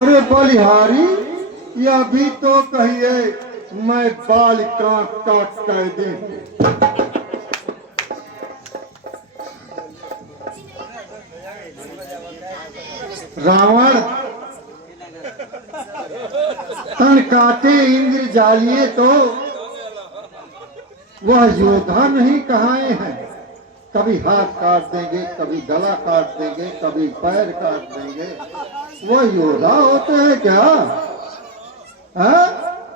अरे बलिहारी, या भी तो कहिए मैं बाल काट काट कर दूं। रावण तन काटे इंद्र जालिए तो वह योद्धा नहीं कहाए हैं। कभी हाथ काट देंगे, कभी गला काट देंगे, कभी पैर काट देंगे। वह योद्धा होते हैं क्या? है?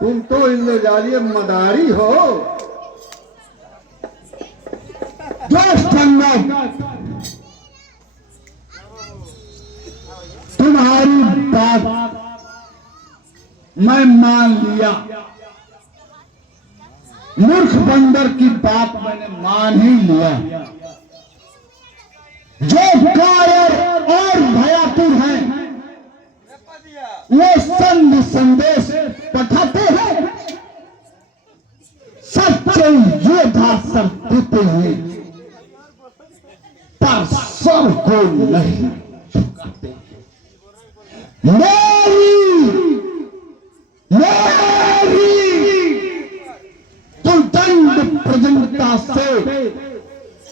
तुम तो इंद्रजालीय मदारी हो। तुम्हारी बात मैं मान लिया। मूर्ख बंदर की बात मैंने मान ही लिया। जो कायर और भयातुर हैं वो संग संदेश पठाते हैं। सच्चे योद्धा सर देते हैं पर सर को नहीं झुकाते। दंड प्रजनता से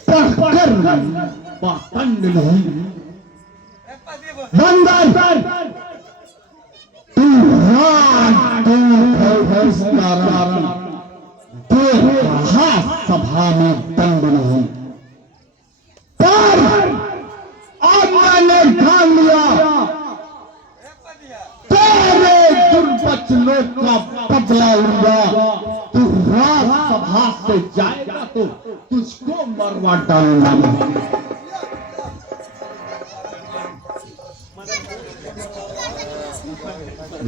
पढ़कर पाखंड नहीं। बंदर तू सभा में दंड नहीं। पर अब मैंने ठान लिया तेरे दुर्वचनों का बदला लूंगा। तू सभा से जाएगा तो तुझको मरवा डालूंगा।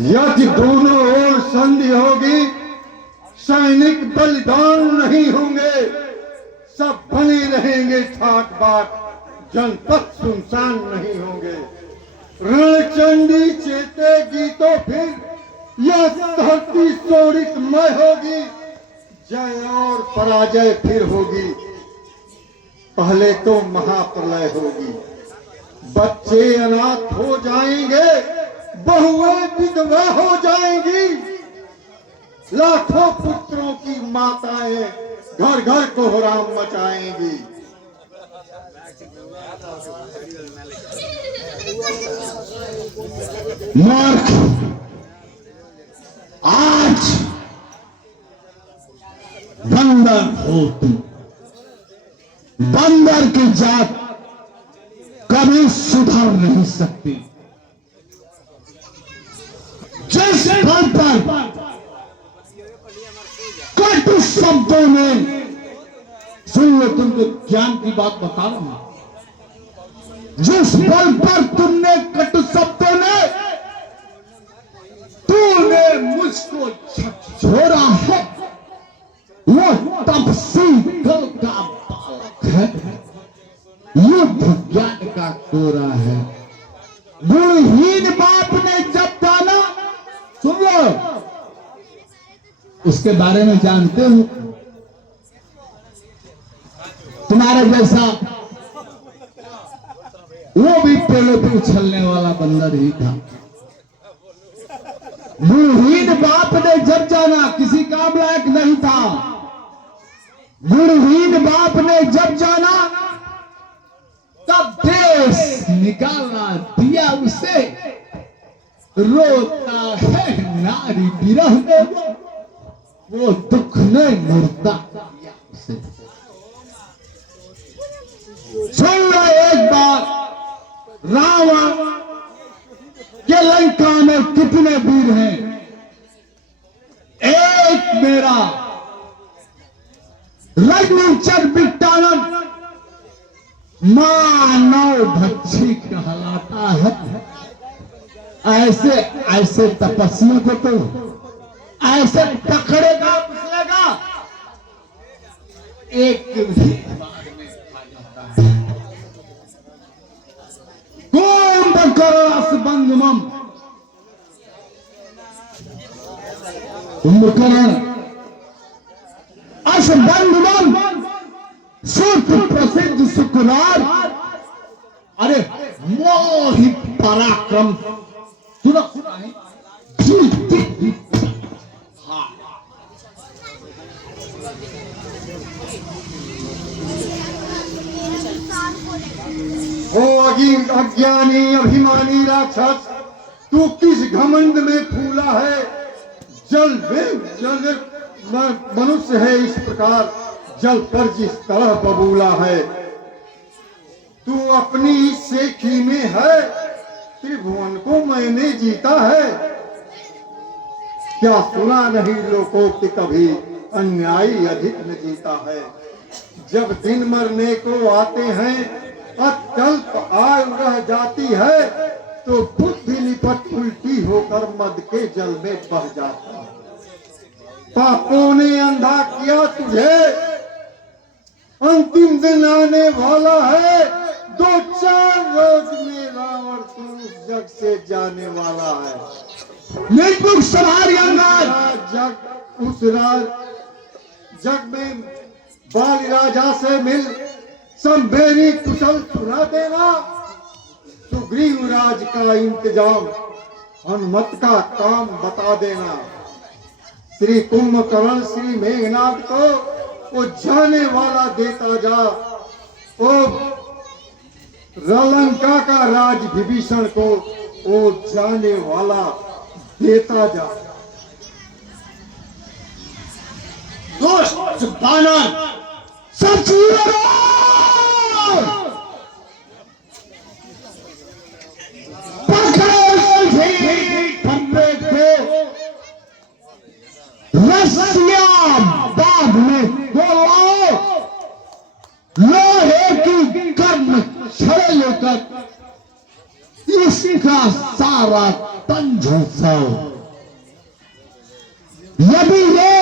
यदि दोनों ओर संधि होगी, सैनिक बलिदान नहीं होंगे। सब बने रहेंगे ठाट बाट, जनपद सुनसान नहीं होंगे। रणचंडी चेतेगी तो फिर यह धरती शोणितमय होगी। जय और पराजय फिर होगी। पहले तो महाप्रलय होगी। बच्चे अनाथ हो जाएंगे, बहुएं विधवा हो जाएंगी। लाखों पुत्रों की माताएं घर घर कोहराम मचाएंगी। मूर्ख, आज बंदर हो तुम। बंदर की जात कभी सुधर नहीं सकती। जिस फल पर कटु शब्दों में, सुन लो, तुमको ज्ञान की बात बता रहा हूं। जिस बल पर तुमने कटु शब्दों में तूने मुझको झकझोरा है, वो तपसी गल का बालक है, युद्ध ज्ञान का कोरा है। गुणहीन बाप ने जब जाना, सुन लो, उसके बारे में जानते हो। तुम्हारे जैसा वो भी पेड़ों पे उछलने वाला बंदर ही था। गुणहीन बाप ने जब जाना, किसी काम लायक नहीं था। गुणहीन बाप ने जब जाना तब देश निकालना दिया उसे। रोता है नारी विरह में, वो दुख ने मुर्दा दिया उसे। सुन लो एक बात, रावण के लंका में कितने वीर हैं। एक मेरा रघुचर बिट्टानंद मानव भक्षी कहलाता है। ऐसे ऐसे तपस्या को तो ऐसे पकड़ेगा पुछलेगा, एक बार में खा जाता है। कुंभकर्ण बंधुमम, कुंभकर्ण अस बंधुमम, सुत प्रसिद्ध सुकुरार। अरे मोहि पराक्रम सुना सुना है जी हाँ ओ अज्ञानी अभिमानी राक्षस, तू किस घमंड में फूला है? जल में जल मनुष्य है इस प्रकार, जल पर जिस तरह बबूला है। तू अपनी सेखी में है, त्रिभुवन को मैंने जीता है। क्या सुना नहीं लोकोक्ति कभी, अन्यायी अधिक न जीता है। जब दिन मरने को आते हैं, अत्यल्प आयु रह जाती है, तो बुद्धि लिपट उल्टी होकर मद के जल में बह जाती है। पापों ने अंधा किया तुझे, अंतिम दिन आने वाला है। 2-4 रोज में रावण तू उस जग से जाने वाला है। निर्मुख सवारी जग उस जग में बाल राजा से मिल सब मेरी कुशल सुना देना। सुग्रीव राज का इंतजाम हनुमत का काम बता देना। श्री कुंभकर्ण श्री मेघनाथ को वो जाने वाला देता जा। वो लंका का राज विभीषण को वो जाने वाला देता जा। दोस्त बानर सब बाग में बोलाओ, लोहे की कर्म छड़े लेकर इसका सारा तन झुकाओ। यदि ये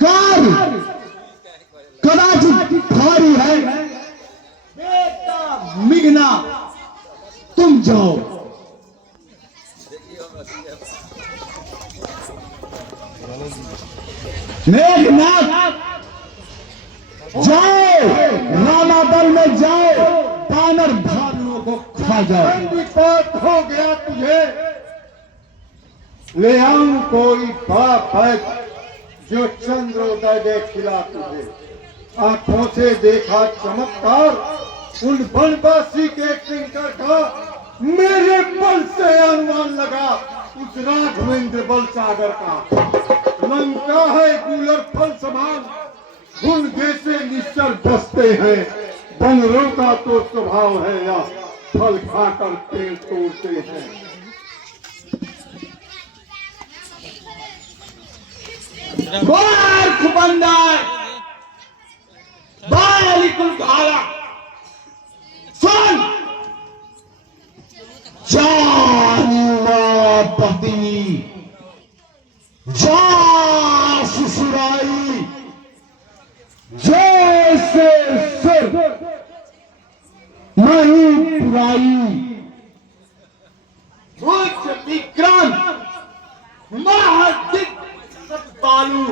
कार्य कदाचित भारी है, बेटा मिघना तुम जाओ। मेघनाथ जाओ, रामादल में जाओ, बानर भालुओं को खा जाओ। बात हो गया तुझे, ले आऊं कोई बड़ा फैक जो चंद्रोदय दे खिला तुझे। आंखों से देखा चमत्कार उन बनवासी के किंकर का, मेरे बल से अनुमान लगा उस राघवेंद्र बल सागर का। लंका है कूलर फल समान, घुन जैसे निश्चल बसते हैं। बंदरों का तो स्वभाव है या फल खाकर पेड़ तोड़ते हैं। सुन पत्नी जा ससुराई, जैसे सिर नहीं पुराई। उच्च विक्रांत महादिक बालू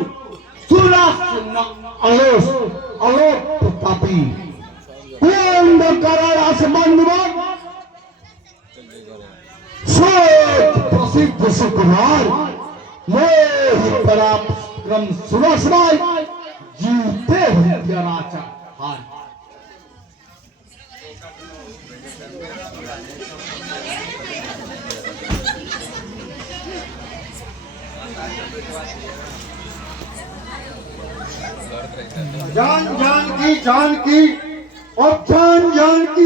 सुना सुना अलोस अलोप पापी अंधकार आसमान प्रसिद्ध सुकुमार मोह पराक्रम सुना सुनाई, जीते हत्याराचा हार। जान जान की अब जान जान की